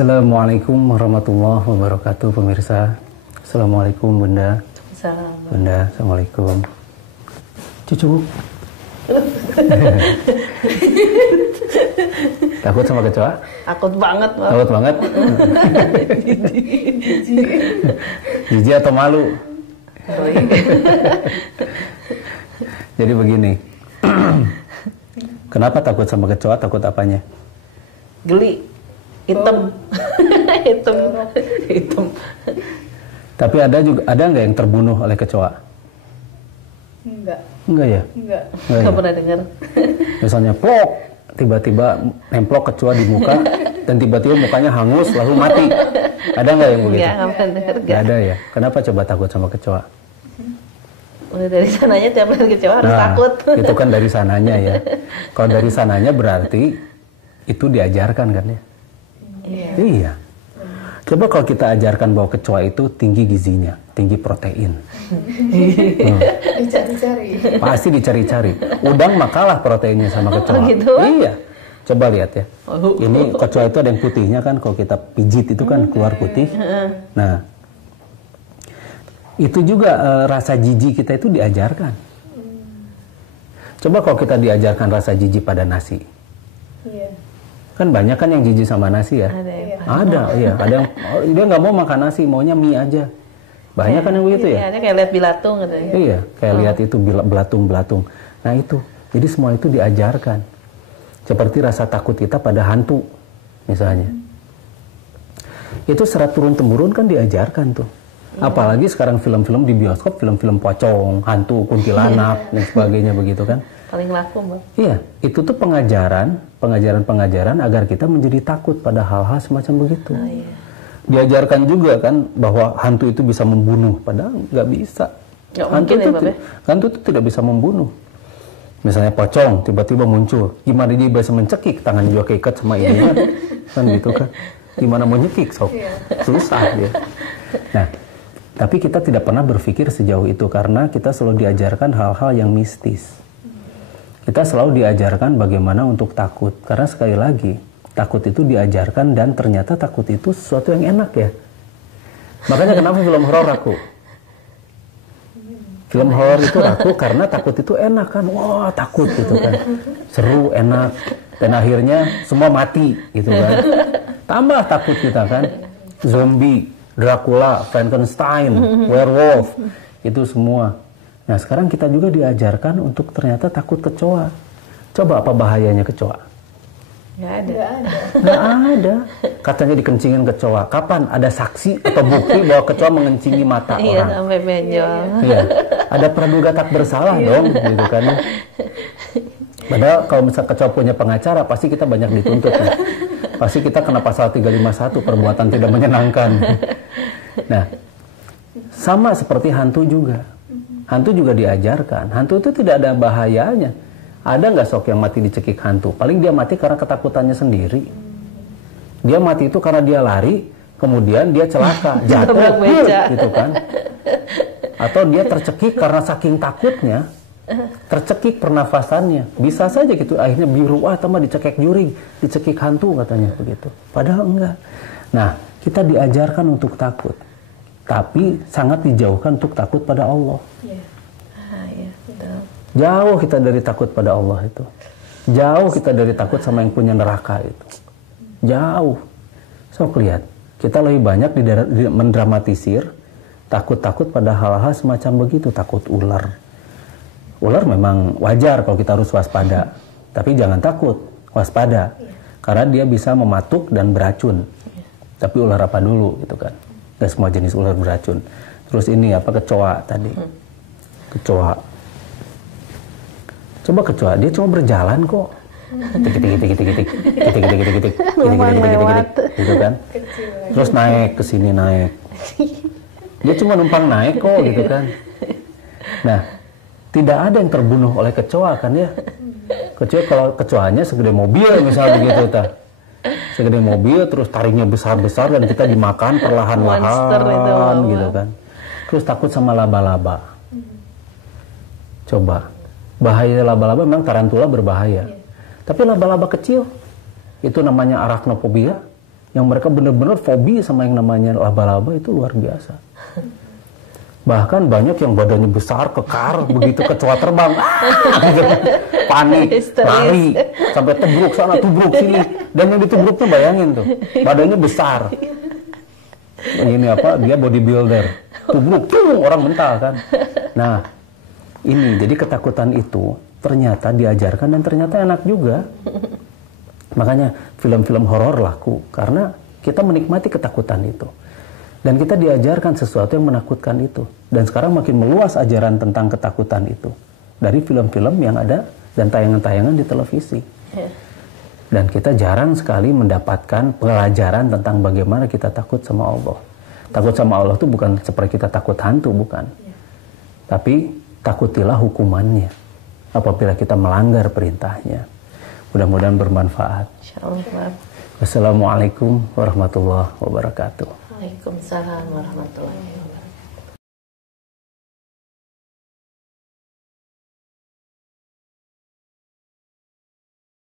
Assalamualaikum warahmatullahi wabarakatuh, pemirsa. Assalamualaikum Bunda. Salam. Bunda, Assalamualaikum. Cucu. Takut sama kecoa? Takut banget, Bang. Takut banget? Jijik atau malu? Jadi begini. Kenapa takut sama kecoa? Takut apanya? Geli. Hitam. Hitam. Tapi ada nggak yang terbunuh oleh kecoa? Enggak ya? Enggak pernah dengar. Misalnya plok, tiba-tiba nemplok kecoa di muka dan tiba-tiba mukanya hangus lalu mati. Ada nggak yang begitu? Enggak pernah dengar. Nggak ada ya. Kenapa coba takut sama kecoa? Udah dari sananya tiap lihat kecoa harus takut. Itu kan dari sananya ya. Kalau dari sananya berarti itu diajarkan kan ya? Iya. Coba kalau kita ajarkan bahwa kecoa itu tinggi gizinya, tinggi protein. Dicari-cari. Pasti dicari-cari. Udang makalah proteinnya sama kecoa. Oh, gitu? Iya. Coba lihat ya. Ini kecoa itu ada yang putihnya kan, kalau kita pijit itu kan keluar putih. Nah, itu juga rasa jijik kita itu diajarkan. Coba kalau kita diajarkan rasa jijik pada nasi. Iya. Kan banyak kan yang jijik sama nasi ya? Ada, iya. Ada yang dia nggak mau makan nasi, maunya mie aja. Banyak kan yang begitu ya? Iya, kayak lihat bilatung katanya. Iya, kayak lihat itu belatung-belatung. Nah itu, jadi semua itu diajarkan. Seperti rasa takut kita pada hantu, misalnya. Itu secara turun-temurun kan diajarkan tuh. Apalagi sekarang film-film di bioskop, film-film pocong, hantu, kuntilanak, dan sebagainya begitu kan. Paling laku, Bang. Iya, itu tuh pengajaran agar kita menjadi takut pada hal-hal semacam begitu. Oh, iya. Diajarkan juga kan bahwa hantu itu bisa membunuh, padahal nggak bisa. Hantu itu tidak bisa membunuh. Misalnya pocong tiba-tiba muncul, gimana dia bisa mencekik, tangan juga keikat sama ininya, kan gitu kan? Gimana mau nyekik, sob? Susah dia. Nah, tapi kita tidak pernah berpikir sejauh itu karena kita selalu diajarkan hal-hal yang mistis. Kita selalu diajarkan bagaimana untuk takut. Karena sekali lagi, takut itu diajarkan dan ternyata takut itu sesuatu yang enak ya. Makanya kenapa film horor laku? Film horor itu laku karena takut itu enak kan. Wah, takut gitu kan. Seru, enak. Dan akhirnya semua mati gitu kan. Tambah takut kita kan. Zombie, Dracula, Frankenstein, werewolf. Itu semua. Nah sekarang kita juga diajarkan untuk ternyata takut kecoa. Coba apa bahayanya kecoa? Nggak ada. Nggak ada. Katanya dikencingin kecoa. Kapan ada saksi atau bukti bahwa kecoa mengencingi mata orang? Iya, sampai benjol. Iya. Ada praduga tak bersalah dong, gitu kan? Padahal kalau misal kecoa punya pengacara, pasti kita banyak dituntut. Ya. Pasti kita kena pasal 351, perbuatan tidak menyenangkan. Nah, sama seperti hantu juga. Hantu juga diajarkan. Hantu itu tidak ada bahayanya. Ada nggak sok yang mati dicekik hantu? Paling dia mati karena ketakutannya sendiri. Dia mati itu karena dia lari, kemudian dia celaka, jatuh, gitu kan? Atau dia tercekik karena saking takutnya, tercekik pernafasannya. Bisa saja gitu. Akhirnya biru, atau mah dicekik juring, dicekik hantu katanya begitu. Padahal enggak. Nah, kita diajarkan untuk takut. Tapi sangat dijauhkan untuk takut pada Allah. Iya, betul. Jauh kita dari takut pada Allah itu. Jauh kita dari takut sama yang punya neraka itu. Jauh. So, lihat. Kita lebih banyak mendramatisir takut-takut pada hal-hal semacam begitu. Takut ular. Ular memang wajar kalau kita harus waspada. Tapi jangan takut, waspada. Karena dia bisa mematuk dan beracun. Tapi ular apa dulu gitu kan. Gak semua jenis ular beracun. Terus ini apa, kecoa tadi. Kecoa. Coba kecoa, dia cuma berjalan kok. Tik gitu kan. Terus naik ke sini naik. Dia cuma numpang naik kok gitu kan. Nah, tidak ada yang terbunuh oleh kecoa kan ya. Kecuali kalau kecoanya segede mobil misalnya begitu ta. Segede mobil terus taringnya besar-besar dan kita dimakan perlahan-lahan gitu kan. Terus takut sama laba-laba. Coba, bahaya laba-laba memang tarantula berbahaya. Tapi laba-laba kecil itu namanya arachnofobia. yang mereka benar-benar fobi sama yang namanya laba-laba itu luar biasa. Bahkan banyak yang badannya besar, kekar, begitu kecoa terbang, gitu. Panik, lari, sampai tubruk sana, tubruk sini. Dan yang ditubruk tuh bayangin tuh, badannya besar. Ini apa? Dia bodybuilder. Tubruk, orang mental kan. Nah, ini jadi ketakutan itu ternyata diajarkan dan ternyata enak juga. Makanya film-film horor laku karena kita menikmati ketakutan itu. Dan kita diajarkan sesuatu yang menakutkan itu. Dan sekarang makin meluas ajaran tentang ketakutan itu dari film-film yang ada dan tayangan-tayangan di televisi. Dan kita jarang sekali mendapatkan pelajaran tentang bagaimana kita takut sama Allah. Takut sama Allah itu bukan seperti kita takut hantu, bukan. Tapi takutilah hukumannya apabila kita melanggar perintahnya. Mudah-mudahan bermanfaat. Insyaallah. Wassalamualaikum warahmatullahi wabarakatuh. Waalaikumsalam warahmatullahi wabarakatuh.